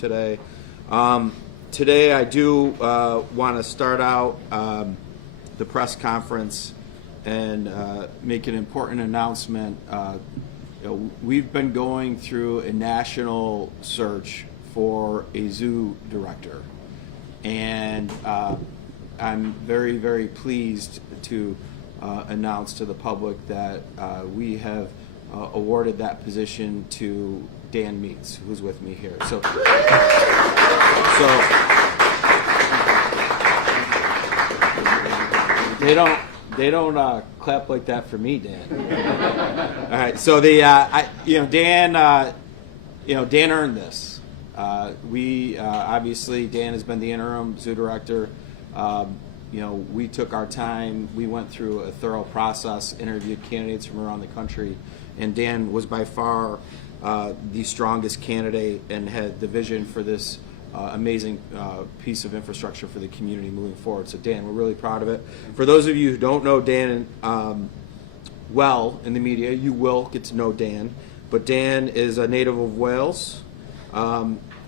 today. Today I do want to start out the press conference and make an important announcement. We've been going through a national search for a zoo director, and I'm very, very pleased to announce to the public that we have awarded that position to Dan Meets, who's with me here. So they don't clap like that for me, Dan. All right. So Dan earned this. Obviously Dan has been the interim zoo director. We took our time. We went through a thorough process, interviewed candidates from around the country, and Dan was by far the strongest candidate and had the vision for this amazing piece of infrastructure for the community moving forward. So Dan, we're really proud of it. For those of you who don't know Dan well in the media, you will get to know Dan. But Dan is a native of Wales.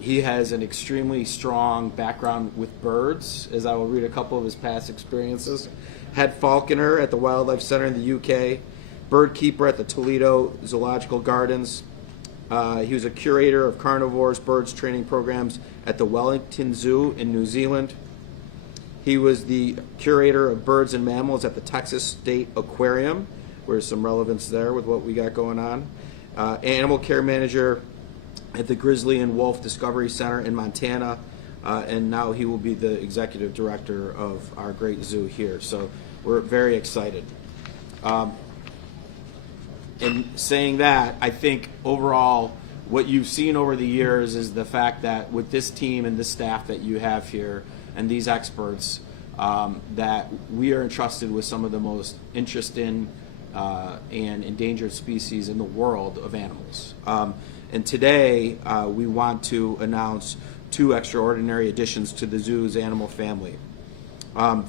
He has an extremely strong background with birds, as I will read a couple of his past experiences. Head falconer at the Wildlife Center in the UK, bird keeper at the Toledo Zoological Gardens. He was a curator of carnivores birds training programs at the Wellington Zoo in New Zealand. He was the curator of birds and mammals at the Texas State Aquarium, where there's some relevance there with what we got going on. Animal care manager at the Grizzly and Wolf Discovery Center in Montana, and now he will be the executive director of our great zoo here. So we're very excited. In saying that, I think overall what you've seen over the years is the fact that with this team and this staff that you have here and these experts, that we are entrusted with some of the most interesting and endangered species in the world of animals. And today we want to announce two extraordinary additions to the zoo's animal family.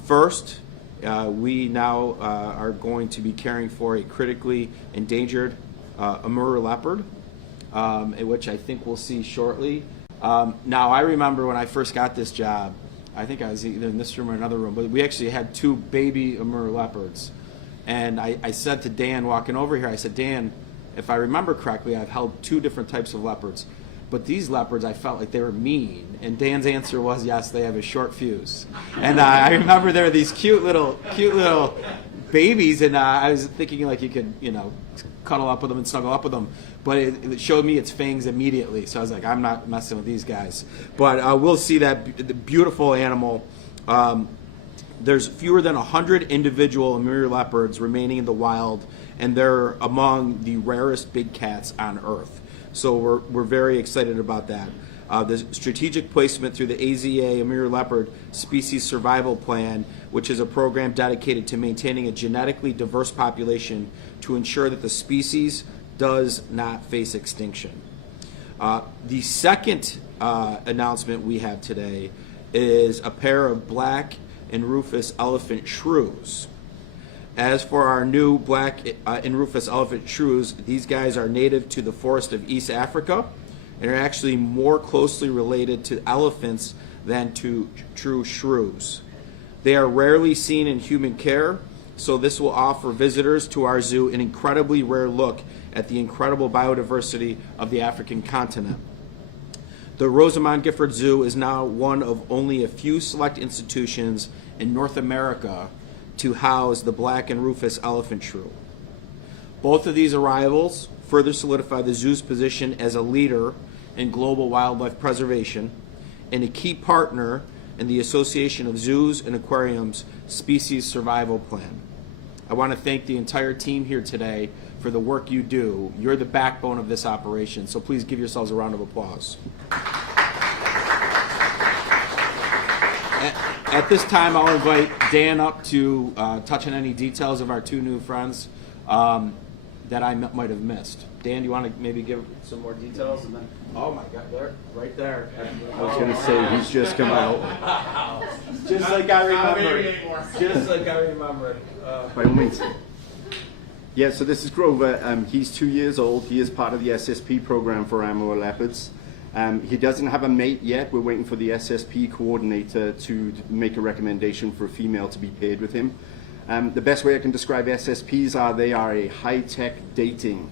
First, we now are going to be caring for a critically endangered Amur leopard, which I think we'll see shortly. Now, I remember when I first got this job, I think I was either in this room or another room, but we actually had two baby Amur leopards. And I said to Dan walking over here, I said, Dan, if I remember correctly, I've held two different types of leopards. But these leopards, I felt like they were mean. And Dan's answer was, yes, they have a short fuse. And I remember there were these cute little babies, and I was thinking like you could, cuddle up with them and snuggle up with them. But it showed me its fangs immediately. So I was like, I'm not messing with these guys. But we'll see that the beautiful animal. There's fewer than 100 individual Amur leopards remaining in the wild, and they're among the rarest big cats on Earth. So we're very excited about that. The strategic placement through the AZA Amur Leopard Species Survival Plan, which is a program dedicated to maintaining a genetically diverse population to ensure that the species does not face extinction. The second announcement we have today is a pair of black and rufous elephant shrews. As for our new black and rufous elephant shrews, these guys are native to the forest of East Africa and are actually more closely related to elephants than to true shrews. They are rarely seen in human care, so this will offer visitors to our zoo an incredibly rare look at the incredible biodiversity of the African continent. The Rosamond Gifford Zoo is now one of only a few select institutions in North America to house the black and rufous elephant shrew. Both of these arrivals further solidify the zoo's position as a leader in global wildlife preservation and a key partner in the Association of Zoos and Aquariums Species Survival Plan. I want to thank the entire team here today for the work you do. You're the backbone of this operation, so please give yourselves a round of applause. At this time, I'll invite Dan up to touch on any details of our two new friends that I might have missed. Dan, do you want to maybe give some more details? And then, oh my God, there, right there. I was going to say, he's just come out. Just like I remembered. Just like I remembered. By all means. Yeah, so this is Grover. He's 2 years old. He is part of the SSP program for Amur leopards. He doesn't have a mate yet. We're waiting for the SSP coordinator to make a recommendation for a female to be paired with him. The best way I can describe SSPs they are a high-tech dating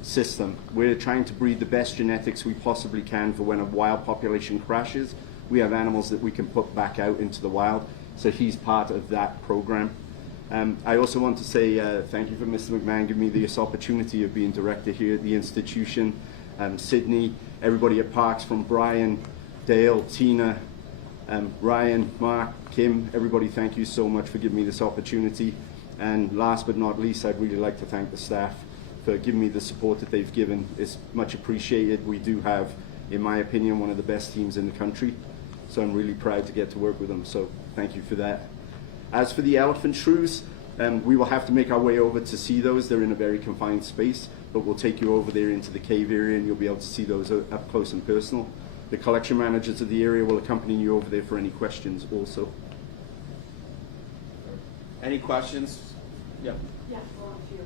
system. We're trying to breed the best genetics we possibly can for when a wild population crashes. We have animals that we can put back out into the wild. So he's part of that program. I also want to say thank you for Mr. McMahon giving me this opportunity of being director here at the institution. Sydney, everybody at Parks, from Brian, Dale, Tina, Ryan, Mark, Kim, everybody, thank you so much for giving me this opportunity. And last but not least, I'd really like to thank the staff for giving me the support that they've given. It's much appreciated. We do have, in my opinion, one of the best teams in the country. So I'm really proud to get to work with them. So thank you for that. As for the elephant shrews, we will have to make our way over to see those. They're in a very confined space, but we'll take you over there into the cave area and you'll be able to see those up close and personal. The collection managers of the area will accompany you over there for any questions also. Any questions? Yeah. Yeah, well, a few.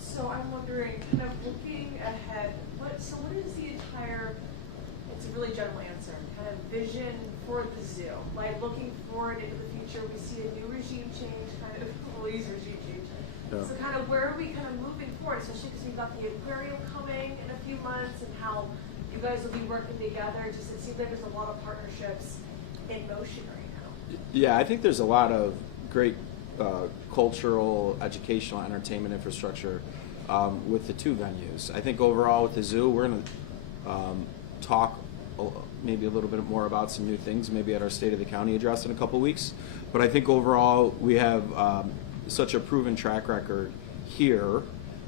So I'm wondering, kind of looking ahead, what is the entire, it's a really general answer, kind of vision for the zoo? Like looking forward into the future, we see a new regime change, kind of, we'll use regime change. Yeah. So kind of where are we kind of moving forward, especially because we've got the aquarium coming in a few months and how you guys will be working together. Just it seems like there's a lot of partnerships in motion right now. Yeah, I think there's a lot of great cultural, educational, entertainment infrastructure with the two venues. I think overall with the zoo, we're going to talk maybe a little bit more about some new things, maybe at our State of the County address in a couple weeks. But I think overall we have such a proven track record here,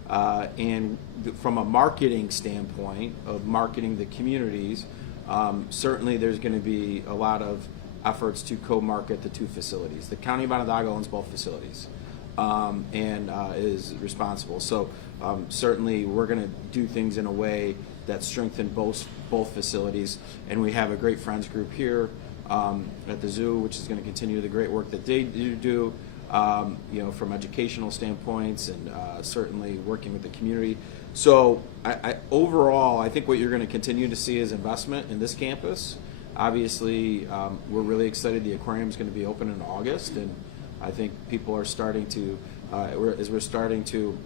and from a marketing standpoint of marketing the communities, certainly there's going to be a lot of efforts to co-market the two facilities. The County of Onondaga owns both facilities and is responsible. So certainly we're going to do things in a way that strengthen both facilities. And we have a great friends group here at the zoo, which is going to continue the great work that they do, from educational standpoints and certainly working with the community. So overall, I think what you're going to continue to see is investment in this campus. Obviously, we're really excited. The aquarium is going to be open in August, and I think people are starting to, as we're starting to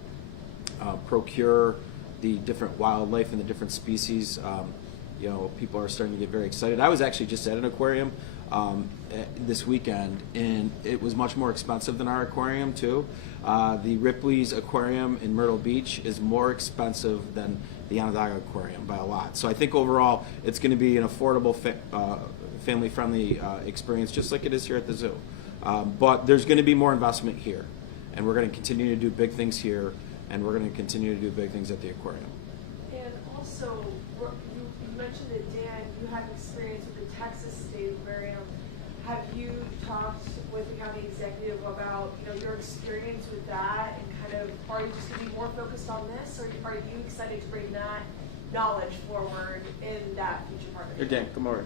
procure the different wildlife and the different species, people are starting to get very excited. I was actually just at an aquarium this weekend, and it was much more expensive than our aquarium too. The Ripley's Aquarium in Myrtle Beach is more expensive than the Onondaga Aquarium by a lot. So I think overall it's going to be an affordable, family-friendly experience, just like it is here at the zoo. But there's going to be more investment here, and we're going to continue to do big things here, and we're going to continue to do big things at the aquarium. And also, you mentioned that, Dan, you have experience with the Texas State Aquarium. Have you talked with the county executive about your experience with that, and kind of, are you just going to be more focused on this, or are you excited to bring that knowledge forward in that future partnership? Here, Dan, come over.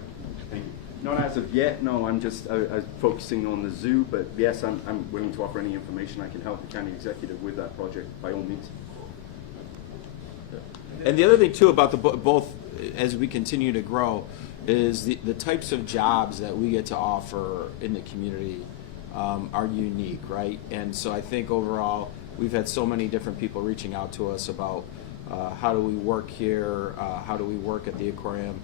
Thank you. Not as of yet, no. I'm just focusing on the zoo, but yes, I'm willing to offer any information I can help the county executive with that project, by all means. And the other thing too about the both, as we continue to grow, is the types of jobs that we get to offer in the community are unique, right? And so I think overall we've had so many different people reaching out to us about how do we work here, how do we work at the aquarium.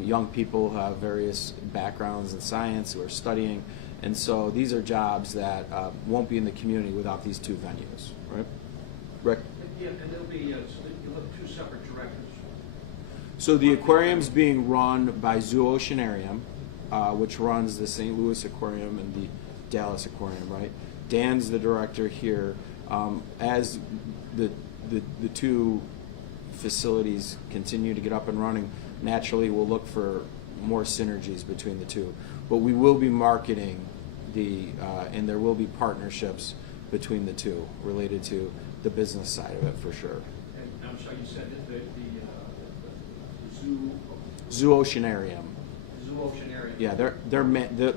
Young people who have various backgrounds in science who are studying, and so these are jobs that won't be in the community without these two venues, right? Rick? Yeah, and there'll be, so you'll have two separate directors. So the aquarium's being run by Zoo Oceanarium, which runs the St. Louis Aquarium and the Dallas Aquarium, right? Dan's the director here. As the two facilities continue to get up and running, naturally we'll look for more synergies between the two. But we will be marketing and there will be partnerships between the two related to the business side of it for sure. And I'm sorry, you said that the zoo. Zoo Oceanarium. Zoo Oceanarium. Yeah,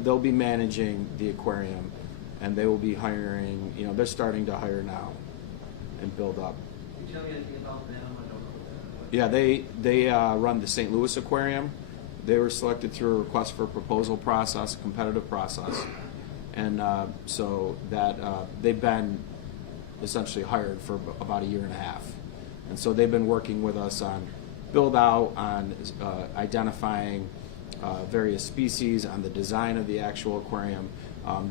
they'll be managing the aquarium, and they will be hiring. They're starting to hire now, and build up. Can you tell me anything about them? I don't know Yeah, they run the St. Louis Aquarium. They were selected through a request for proposal process, competitive process, and so that they've been essentially hired for about a year and a half, and so they've been working with us on build out, on identifying various species, on the design of the actual aquarium.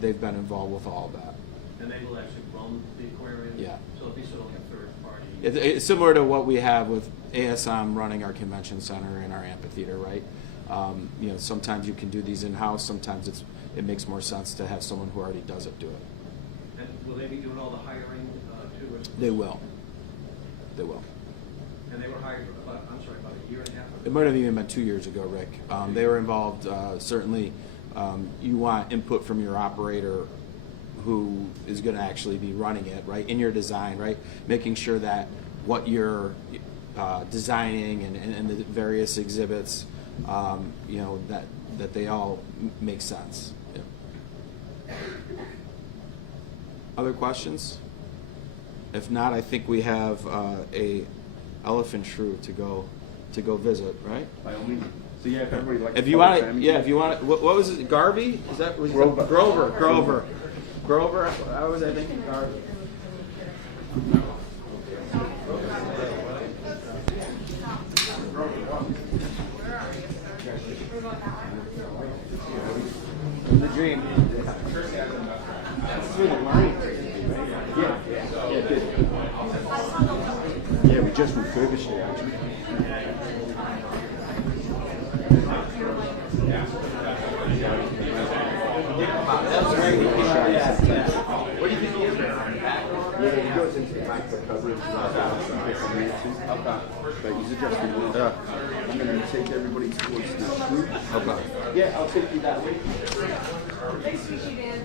They've been involved with all of that. And they will actually run the aquarium? Yeah. So it'll be sort of like a third party? It's similar to what we have with ASM running our convention center and our amphitheater, right? You know, sometimes you can do these in-house. Sometimes it makes more sense to have someone who already does it do it. And will they be doing all the hiring too? They will. They will. And they were hired about a year and a half ago? It might have even been 2 years ago, Rick. They were involved. Certainly, you want input from your operator who is going to actually be running it, right, in your design, right? Making sure that what you're designing and the various exhibits, you know, that they all make sense. Yeah. Other questions? If not, I think we have a elephant shrew to go visit, right? By all means. So yeah, if everybody likes. If you want it, yeah. If you want it, what was it? Garvey? Is that was Grover. Grover. I was thinking Garvey. The dream. That's where the line is. Yeah, it did. Yeah, we just refurbished it actually. What do you think he is? Yeah, he goes into the back for coverage. But he's adjusting. I'm going to take everybody towards the shrew. Okay. Yeah, I'll take you that way. Nice to meet you, Dan.